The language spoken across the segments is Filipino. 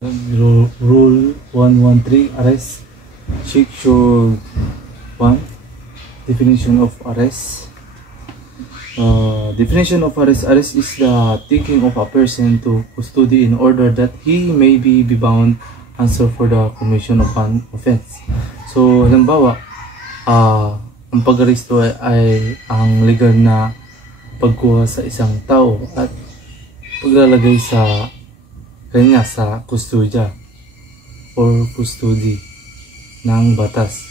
Rule 113, arrest. Section 1, definition of arrest. Definition of arrest. Arrest is the taking of a person to custody in order that he may be bound answer for the commission of an offense. So, halimbawa, ang pag-aresto ay ang legal na pagkuha sa isang tao at paglalagay sa kanya sa kustodya or custody ng batas.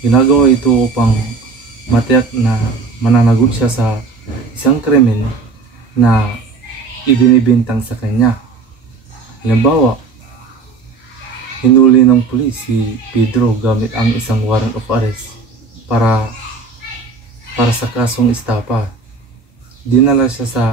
Ginagawa ito upang matiyak na mananagot siya sa isang krimen na ibinibintang sa kanya. Halimbawa, hinuli ng pulis si Pedro gamit ang isang warrant of arrest para sa kasong estapa. Dinala siya sa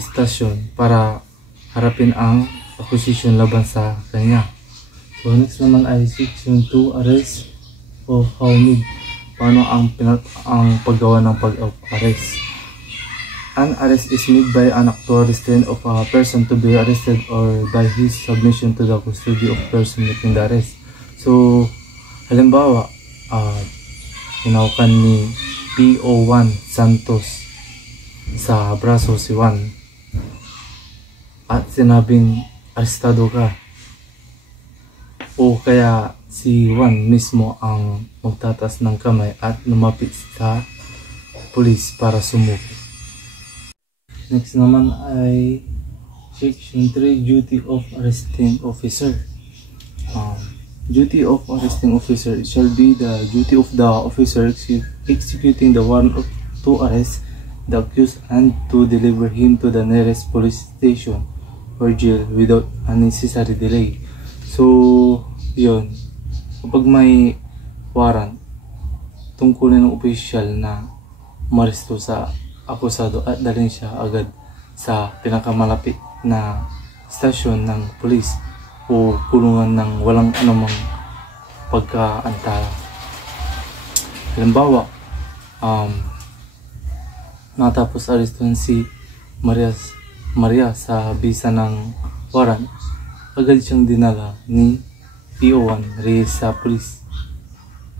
istasyon para harapin ang accusation laban sa kanya. So next naman ay section 2, arrest of how made. Paano ang paggawa ng pag-arrest. An arrest is made by an actual restraint of a person to be arrested or by his submission to the custody of person making the arrest. So halimbawa, hinaukan ni PO1 Santos sa braso si Juan at sinabing arestado ka, o kaya si Juan mismo ang magtatas ng kamay at lumapit sa pulis para sumuko. Next naman ay section 3, duty of arresting officer. Duty of arresting officer, it shall be the duty of the officer executing the warrant to arrest the accused and to deliver him to the nearest police station or jail without unnecessary delay. So, yun. Kapag may warrant, tungkulin ng opisyal na umaresto sa akusado at dalhin siya agad sa pinakamalapit na stasyon ng pulis o kulungan ng walang anumang pagkaantala. Halimbawa, natapos arestuhan si Maria sa bisa ng warrant, agad siyang dinala ni PO1 Reyes sa police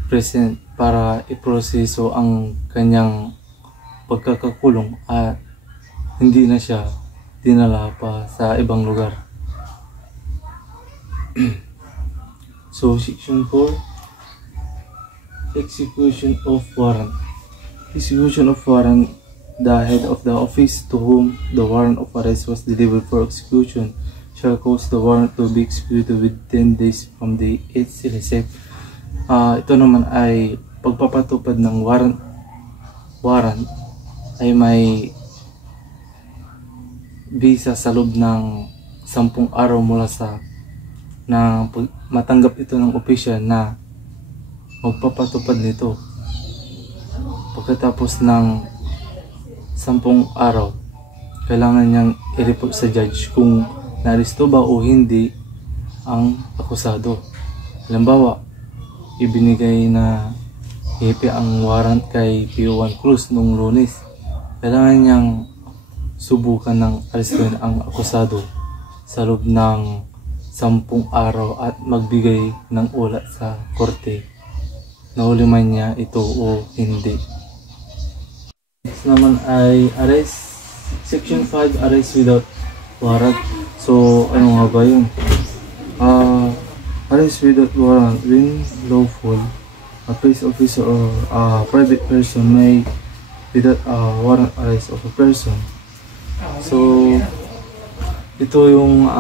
present para iproseso ang kanyang pagkakakulong at hindi na siya dinala pa sa ibang lugar. So section 4, execution of warrant. Execution of warrant. The head of the office to whom the warrant of arrest was delivered for execution shall cause the warrant to be executed within 10 days from the its receipt. Ito naman ay pagpapatupad ng warrant ay may bisa sa loob ng 10 araw mula sa matanggap ito ng opisyal na magpapatupad nito. Pagkatapos ng 10 araw, kailangan niyang i-report sa judge kung naaresto ba o hindi ang akusado. Halimbawa, ibinigay na hepe ang warrant kay PO1 Cruz noong Lunes. Kailangan niyang subukan ng arestuhin ang akusado sa loob ng 10 araw at magbigay ng ulat sa korte na huli man niya ito o hindi. Next naman ay arrest. Section 5, arrest without warrant. So, ano nga ba yun? Arrest without warrant, when lawful, a police officer or a private person may without warrant arrest of a person. So, ito yung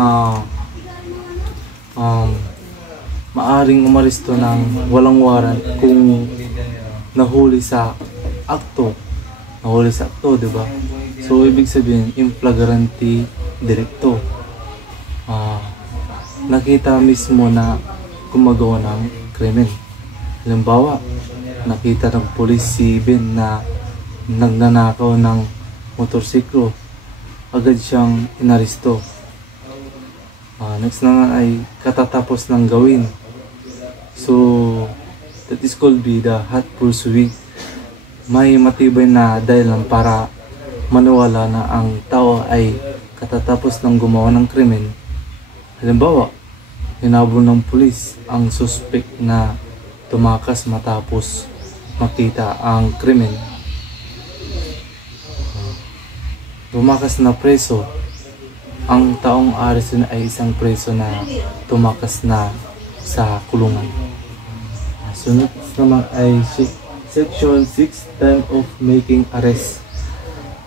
maaring umaresto ng walang warrant kung nahuli sa akto, di ba? So ibig sabihin in flagrante delicto. Nakita mismo na gumagawa ng krimen. Halimbawa, nakita ng pulis si Ben na nagnanakaw ng motorsiklo, agad siyang inaresto. Next naman ay katatapos ng gawin. So that is called be the hot pursuit. May matibay na dahilan para maniwala na ang tao ay katatapos ng gumawa ng krimen Halimbawa, hinabol ng pulis ang suspect na tumakas matapos makita ang krimen. Tumakas na preso, ang taong arresto ay isang preso na tumakas na sa kulungan. Sunod naman ay Section 6, time of making arrest.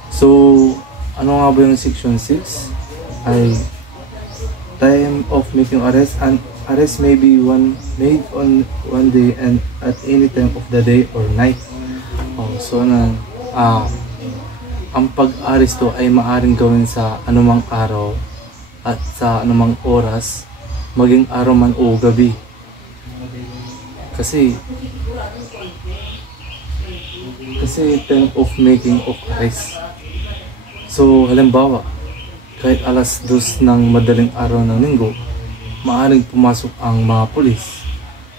So, ano nga ba yung Section 6? Ay time of making arrest. An arrest may be made on one day and at any time of the day or night. So ang pag-aresto ay maaaring gawin sa anumang araw at sa anumang oras, maging araw man o gabi. Kasi time of making of arrest. So halimbawa, kahit alas 2 ng madaling araw ng linggo, maaaring pumasok ang mga pulis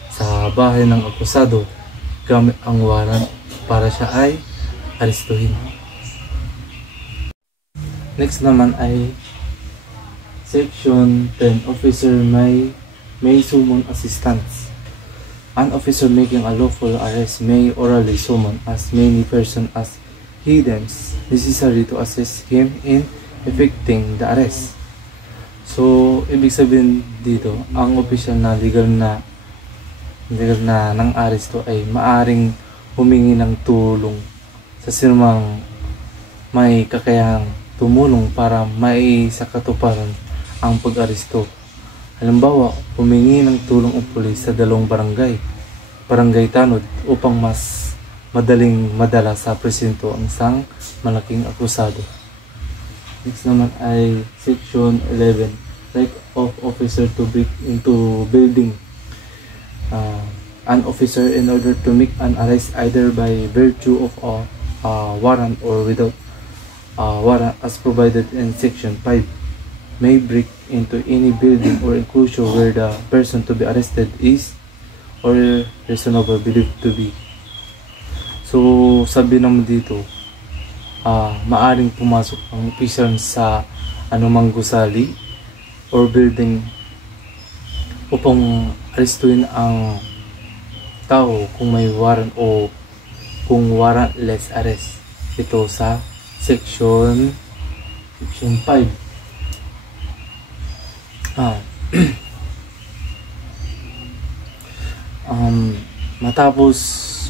sa bahay ng akusado gamit ang warrant para siya ay arestuhin. Next naman ay Section 10, officer may summon assistance. An officer making a lawful arrest may orally summon as many persons as he deems necessary to assist him in effecting the arrest. So, ibig sabihin dito, ang opisyal na legal na ng aresto ay maaring humingi ng tulong sa sinumang may kakayahang tumulong para maisakatuparan ang pag-aresto. Halimbawa, humingi ng tulong ang pulis sa dalawang barangay tanod upang mas madaling madala sa presinto ang isang malaking akusado. Next naman ay Section 11, right of officer to break into building. An officer, in order to make an arrest either by virtue of a warrant or without warrant as provided in Section 5, may break into any building or enclosure where the person to be arrested is or reasonable believed to be. So sabi naman dito, maaring pumasok ang opisyal sa anumang gusali or building upang arestuhin ang tao kung may warrant o kung warrantless arrest. Ito sa Section 5. Matapos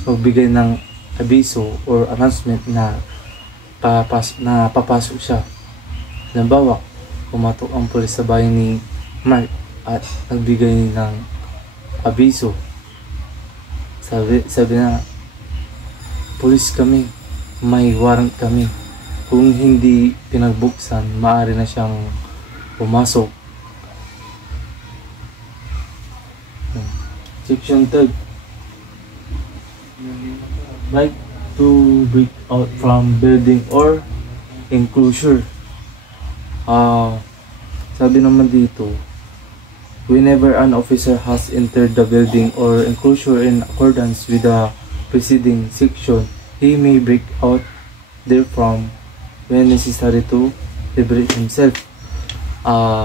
magbigay ng abiso or announcement na papasok siya. Halimbawa, pumatok ang pulis sa bahay ni Mark at nagbigay ng abiso. Sabi na, pulis kami, may warrant kami. Kung hindi pinagbuksan, maaari na siyang pumasok. Section 3, right to break out from building or enclosure. Sabi naman dito, whenever an officer has entered the building or enclosure in accordance with the preceding section, he may break out therefrom when necessary to liberate himself.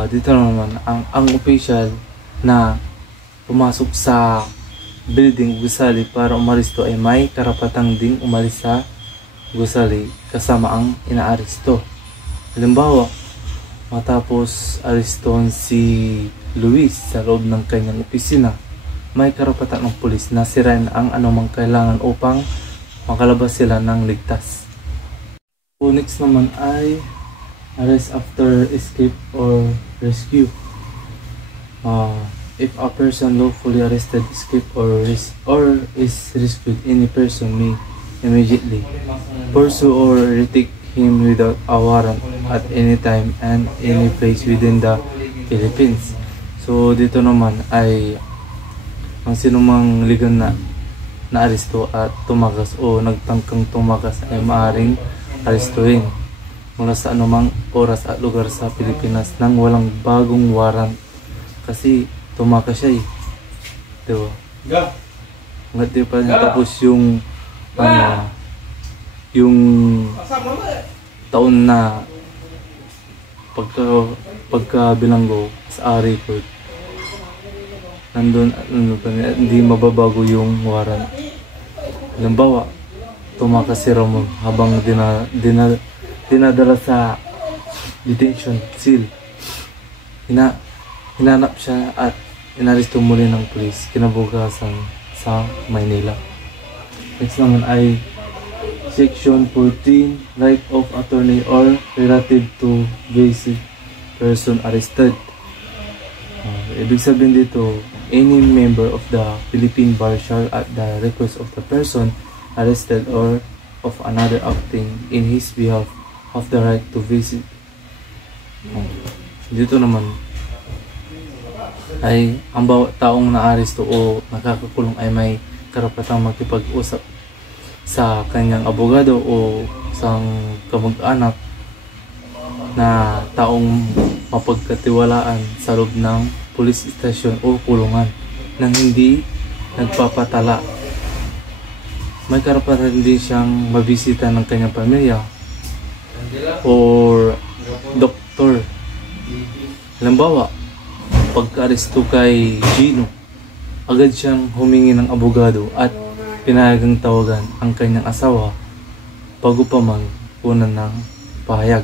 Dito naman, ang official na pumasok sa building gusali para umaresto ay may karapatang ding umalis sa gusali kasama ang inaaresto. Halimbawa, matapos arestohan si Luis sa loob ng kanyang opisina, may karapatan ng pulis na sirain ang anumang kailangan upang makalabas sila ng ligtas. So next naman ay arrest after escape or rescue. If a person lawfully arrested, escape or is rescued, any person may immediately pursue or retake him without a warrant at any time and any place within the Philippines. So dito naman ay ang sinumang legal na aresto at tumakas o nagtangkang tumakas ay maaaring arestuhin mula sa anumang oras at lugar sa Pilipinas nang walang bagong warrant kasi tumakas siya diba? Hanggat di pa niya tapos yung taon na pagkabilanggo sa record, nandun pa rin, hindi mababago yung warrant. Halimbawa, tumakas si Ramon habang dinadala sa detention seal. Hinanap siya at inaresto muli ng pulis kinabukasan sa Maynila. Next naman ay Section 14, right of attorney or relative to basic person arrested. Ibig sabihin dito, any member of the Philippine Bar shall at the request of the person arrested or of another acting in his behalf have the right to visit. Dito naman ay ang bawat taong naaresto o nakakakulong ay may karapatang makipag-usap sa kanyang abogado o sa kamag-anak na taong mapagkatiwalaan sa loob ng police station o kulungan nang hindi nagpapatala. May karapatan din siyang mabisita ng kanyang pamilya or doktor. Halimbawa, pagka-aresto kay Gino, agad siyang humingi ng abogado at pinayagang tawagan ang kanyang asawa bago pa man kunan ng pahayag.